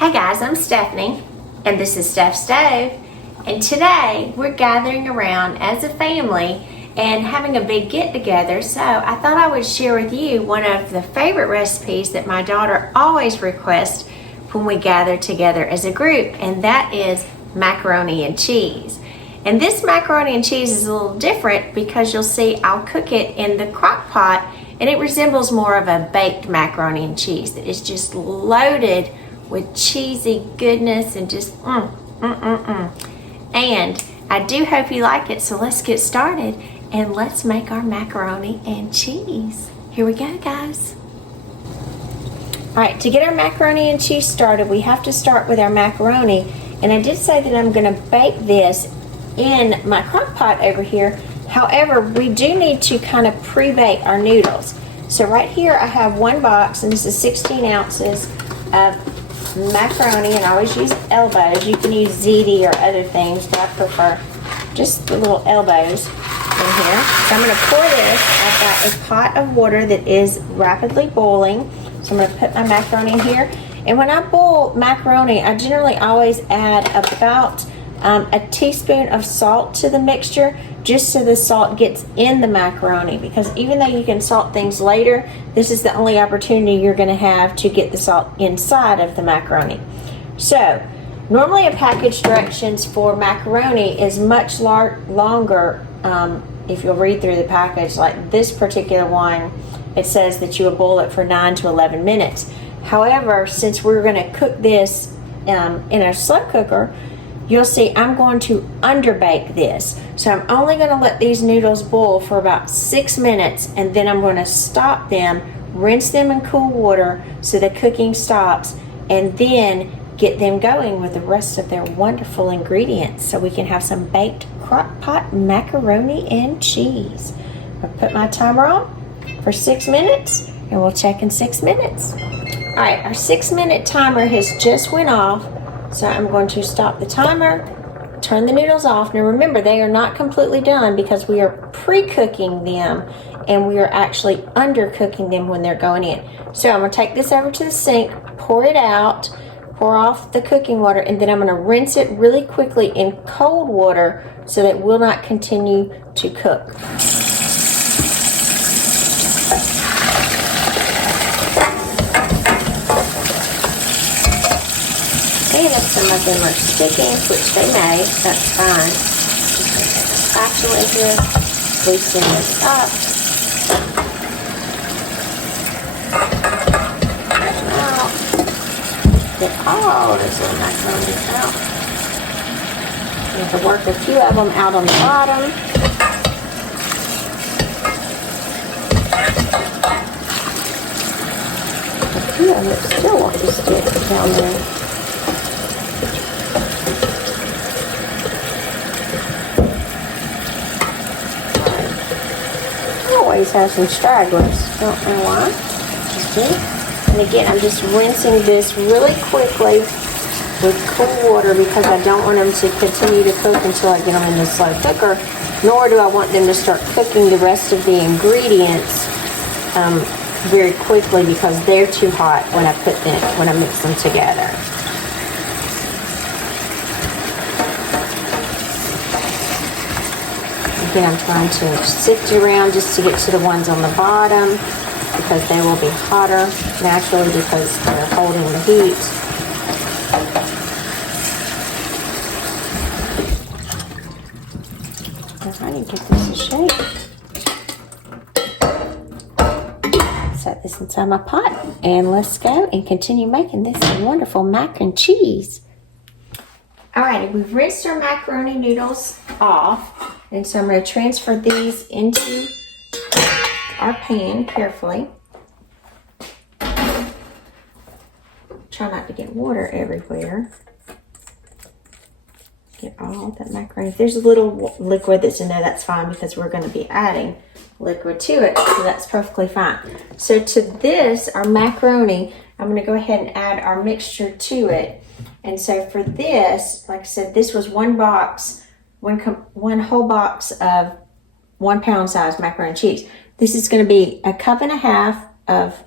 Hey guys, I'm Stephanie, and this is Steph Stove, and today we're gathering around as a family and having a big get together. So I thought I would share with you one of the favorite recipes that my daughter always requests when we gather together as a group, and that is macaroni and cheese. And this macaroni and cheese is a little different because you'll see I'll cook it in the crock pot, and it resembles more of a baked macaroni and cheese that is just loaded with cheesy goodness and just And I do hope you like it, so let's get started and let's make our macaroni and cheese. Here we go, guys. All right, to get our macaroni and cheese started, we have to start with our macaroni. And I did say that I'm gonna bake this in my crock pot over here. However, we do need to kind of pre-bake our noodles. So right here I have one box, and this is 16 ounces of macaroni, and I always use elbows. You can use ziti or other things, but I prefer just the little elbows in here. So I'm going to pour this. I've got a pot of water that is rapidly boiling, so I'm going to put my macaroni in here. And when I boil macaroni, I generally always add about a teaspoon of salt to the mixture, just so the salt gets in the macaroni, because even though you can salt things later, this is the only opportunity you're going to have to get the salt inside of the macaroni. So normally a package directions for macaroni is much longer. If you'll read through the package, like this particular one, it says that you will boil it for 9 to 11 minutes. However, since we're going to cook this in a slow cooker, you'll see I'm going to underbake this. So I'm only going to let these noodles boil for about 6 minutes, and then I'm going to stop them, rinse them in cool water so the cooking stops, and then get them going with the rest of their wonderful ingredients so we can have some baked crock pot macaroni and cheese. I'll put my timer on for 6 minutes, and we'll check in 6 minutes. All right, our 6-minute timer has just went off. So I'm going to stop the timer, turn the noodles off. Now remember, they are not completely done because we are pre-cooking them and we are actually undercooking them when they're going in. So I'm going to take this over to the sink, pour it out, pour off the cooking water, and then I'm going to rinse it really quickly in cold water so that it will not continue to cook. And if some of them are sticking, which they may, that's fine. Just put a spatula in here, loosen this up. Out. Get all this little macaroni out. You have to work a few of them out on the bottom. A few of it still want to stick down there. Always have some stragglers, don't know why. Just me. And again, I'm just rinsing this really quickly with cool water because I don't want them to continue to cook until I get them in the slow cooker, nor do I want them to start cooking the rest of the ingredients very quickly because they're too hot when I mix them together. Again, I'm trying to sift around just to get to the ones on the bottom because they will be hotter naturally because they're holding the heat. I need to get this in shape. Set this inside my pot and let's go and continue making this wonderful mac and cheese. Alrighty, we've rinsed our macaroni noodles off. And so I'm going to transfer these into our pan carefully. Try not to get water everywhere. Get all that macaroni. If there's a little liquid that's in there, that's fine because we're going to be adding liquid to it. So that's perfectly fine. So to this, our macaroni, I'm going to go ahead and add our mixture to it. And so for this, like I said, this was one box. One whole box of 1 pound size macaroni and cheese. This is going to be a cup and a half of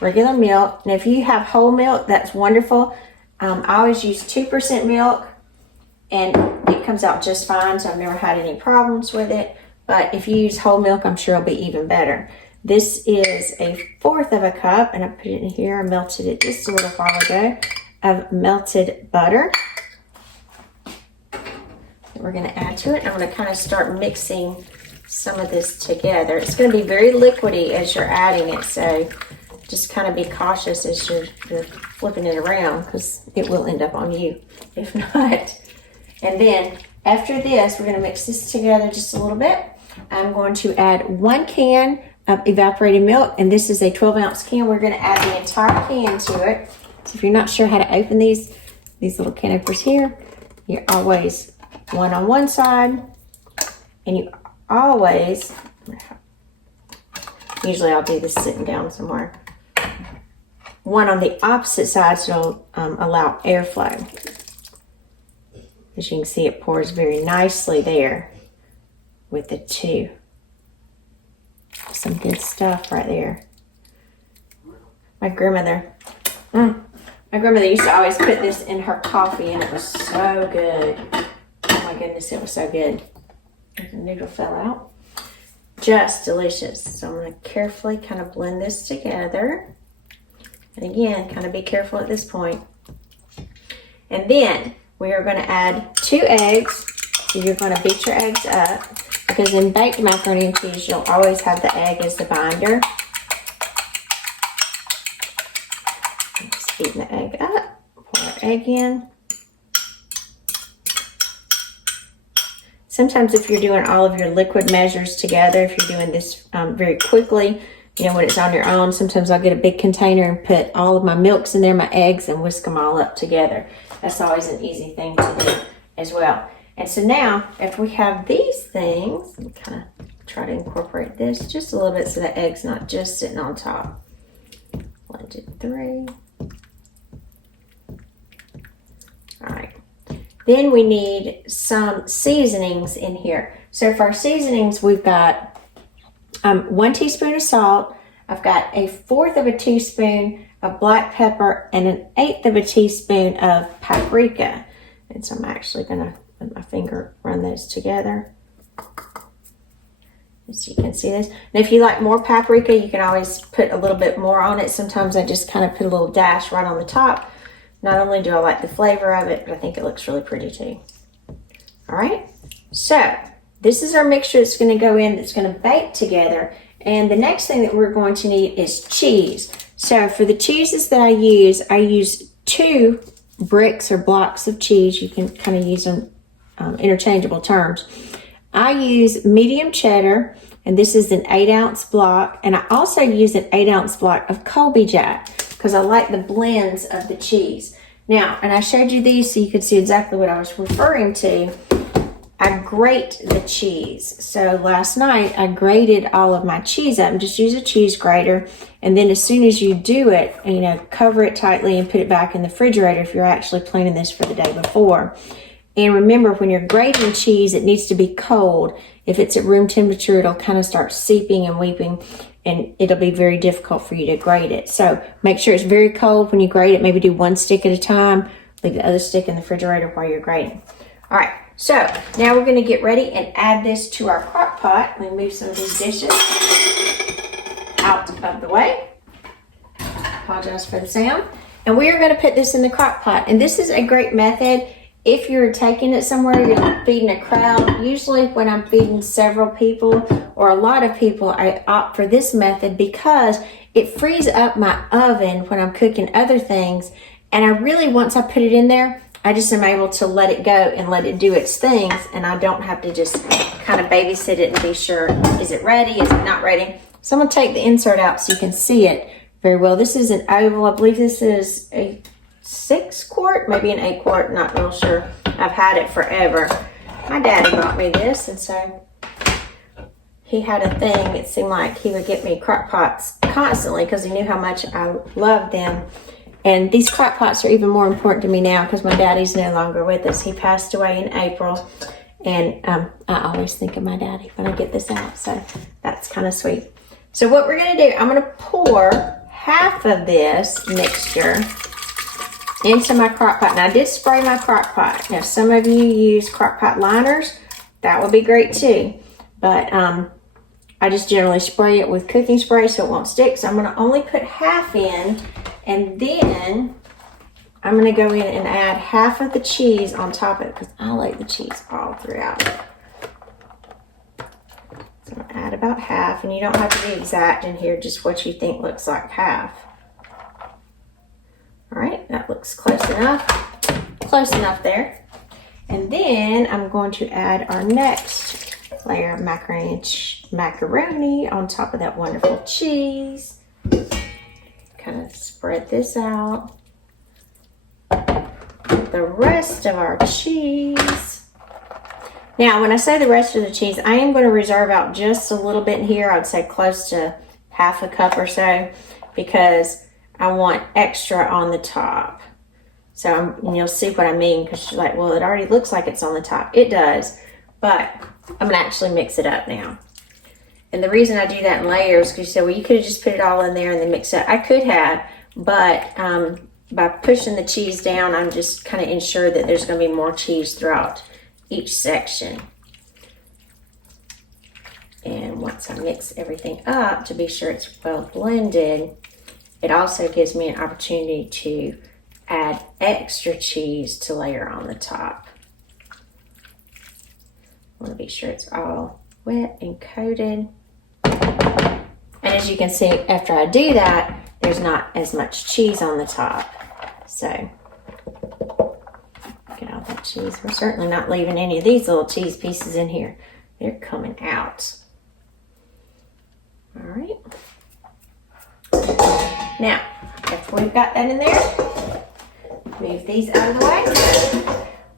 regular milk. And if you have whole milk, that's wonderful. I always use 2% milk, and it comes out just fine, so I've never had any problems with it. But if you use whole milk, I'm sure it'll be even better. This is 1/4 of a cup, and I put it in here. I melted it just a little while ago, of melted butter. And we're going to add to it. I'm going to kind of start mixing some of this together. It's going to be very liquidy as you're adding it, so just kind of be cautious as you're flipping it around, because it will end up on you if not. And then after this, we're going to mix this together just a little bit. I'm going to add 1 can of evaporated milk, and this is a 12-ounce can. We're going to add the entire can to it. So if you're not sure how to open these little can openers here, you're always one on one side, and you always, usually I'll do this sitting down somewhere, one on the opposite side, so it'll allow airflow. As you can see, it pours very nicely there with the 2. Some good stuff right there. My grandmother used to always put this in her coffee, and it was so good. Oh my goodness, it was so good. The noodle fell out. Just delicious. So I'm going to carefully kind of blend this together. And again, kind of be careful at this point. And then we are going to add 2 eggs. So you're going to beat your eggs up, because in baked macaroni and cheese, you'll always have the egg as the binder. Just beating the egg up. Pour our egg in. Sometimes if you're doing all of your liquid measures together, if you're doing this very quickly, you know, when it's on your own, sometimes I'll get a big container and put all of my milks in there, my eggs, and whisk them all up together. That's always an easy thing to do as well. And so now, if we have these things, I'm kind of try to incorporate this just a little bit so the egg's not just sitting on top. Blend it through. All right. Then we need some seasonings in here. So for our seasonings, we've got 1 teaspoon of salt. I've got 1/4 of a teaspoon of black pepper and 1/8 of a teaspoon of paprika. And so I'm actually gonna let my finger run those together. As you can see this. And if you like more paprika, you can always put a little bit more on it. Sometimes I just kind of put a little dash right on the top. Not only do I like the flavor of it, but I think it looks really pretty too. All right, so this is our mixture that's going to go in, that's going to bake together. And the next thing that we're going to need is cheese. So for the cheeses that I use 2 bricks or blocks of cheese. You can kind of use them interchangeable terms. I use medium cheddar, and this is an 8-ounce block. And I also use an 8-ounce block of Colby Jack, because I like the blends of the cheese. Now, and I showed you these so you could see exactly what I was referring to. I grate the cheese. So last night I grated all of my cheese up, and just use a cheese grater. And then as soon as you do it, you know, cover it tightly and put it back in the refrigerator if you're actually planning this for the day before. And remember, when you're grating cheese, it needs to be cold. If it's at room temperature, it'll kind of start seeping and weeping, and it'll be very difficult for you to grate it. So make sure it's very cold when you grate it. Maybe do 1 stick at a time. Leave the other stick in the refrigerator while you're grating. All right, so now we're going to get ready and add this to our crock pot. Let me move some of these dishes out of the way. Apologize for the sound. And we are going to put this in the crock pot. And this is a great method if you're taking it somewhere, you're feeding a crowd. Usually when I'm feeding several people or a lot of people, I opt for this method because it frees up my oven when I'm cooking other things. And I really, once I put it in there, I just am able to let it go and let it do its things. And I don't have to just kind of babysit it and be sure, is it ready? Is it not ready? So I'm going to take the insert out so you can see it very well. This is an oval. I believe this is a 6-quart, maybe an 8-quart, not real sure. I've had it forever. My daddy bought me this, and so he had a thing. It seemed like he would get me crock pots constantly because he knew how much I loved them. And these crock pots are even more important to me now because my daddy's no longer with us. He passed away in April, and I always think of my daddy when I get this out, so that's kind of sweet. So what we're going to do, I'm going to pour half of this mixture into my crock pot. Now I did spray my crock pot. Now some of you use crock pot liners. That would be great too. But I just generally spray it with cooking spray so it won't stick. So I'm going to only put half in, and then I'm going to go in and add half of the cheese on top of it because I like the cheese all throughout it. So I'm going to add about half, and you don't have to be exact in here, just what you think looks like half. All right, that looks close enough there. And then I'm going to add our next layer of macaroni on top of that wonderful cheese. Kind of spread this out. The rest of our cheese. Now, when I say the rest of the cheese, I am going to reserve out just a little bit in here. I'd say close to half a cup or so, because I want extra on the top. So and you'll see what I mean, because you're like, well, it already looks like it's on the top. It does, but I'm gonna actually mix it up now. And the reason I do that in layers, because you say, well, you could have just put it all in there and then mix it up. I could have, but by pushing the cheese down, I'm just kind of ensure that there's gonna be more cheese throughout each section. And once I mix everything up to be sure it's well blended, it also gives me an opportunity to add extra cheese to layer on the top. I want to be sure it's all wet and coated. And as you can see, after I do that, there's not as much cheese on the top. So, get all that cheese. We're certainly not leaving any of these little cheese pieces in here. They're coming out. All right. Now, after we've got that in there, move these out of the way.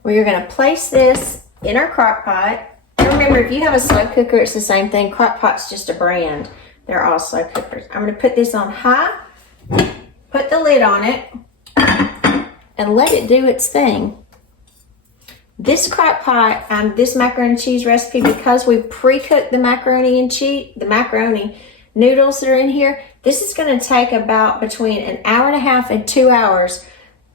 We're going to place this in our crock pot. And remember, if you have a slow cooker, it's the same thing. Crock pot's just a brand. They're all slow cookers. I'm going to put this on high, put the lid on it, and let it do its thing. This crock pot, this macaroni and cheese recipe, because we pre-cooked the macaroni and cheese, the macaroni noodles that are in here, this is going to take about between an hour and a half and 2 hours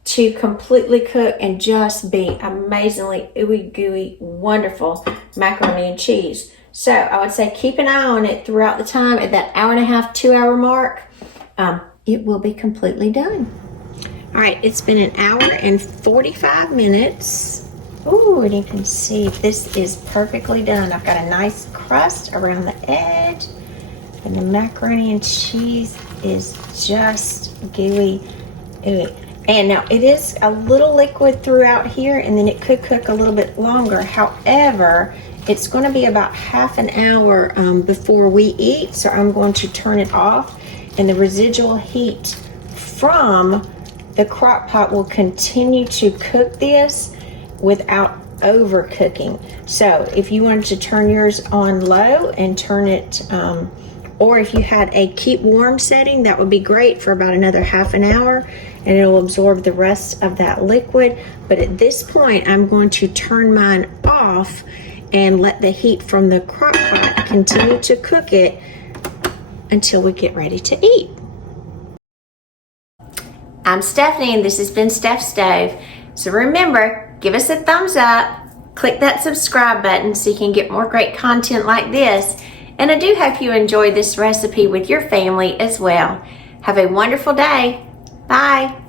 to completely cook and just be amazingly ooey gooey, wonderful macaroni and cheese. So I would say keep an eye on it throughout the time. At that hour and a half, 2 hour mark, it will be completely done. All right, it's been an hour and 45 minutes. Ooh, and you can see this is perfectly done. I've got a nice crust around the edge, and the macaroni and cheese is just gooey, ooey. And now it is a little liquid throughout here, and then it could cook a little bit longer. However, it's going to be about half an hour before we eat, so I'm going to turn it off, and the residual heat from the crock pot will continue to cook this without overcooking. So if you wanted to turn yours on low and turn it, or if you had a keep warm setting, that would be great for about another half an hour, and it'll absorb the rest of that liquid. But at this point, I'm going to turn mine off and let the heat from the crock pot continue to cook it until we get ready to eat. I'm Stephanie, and this has been Steph's Stove. So remember, give us a thumbs up, click that subscribe button so you can get more great content like this. And I do hope you enjoy this recipe with your family as well. Have a wonderful day. Bye.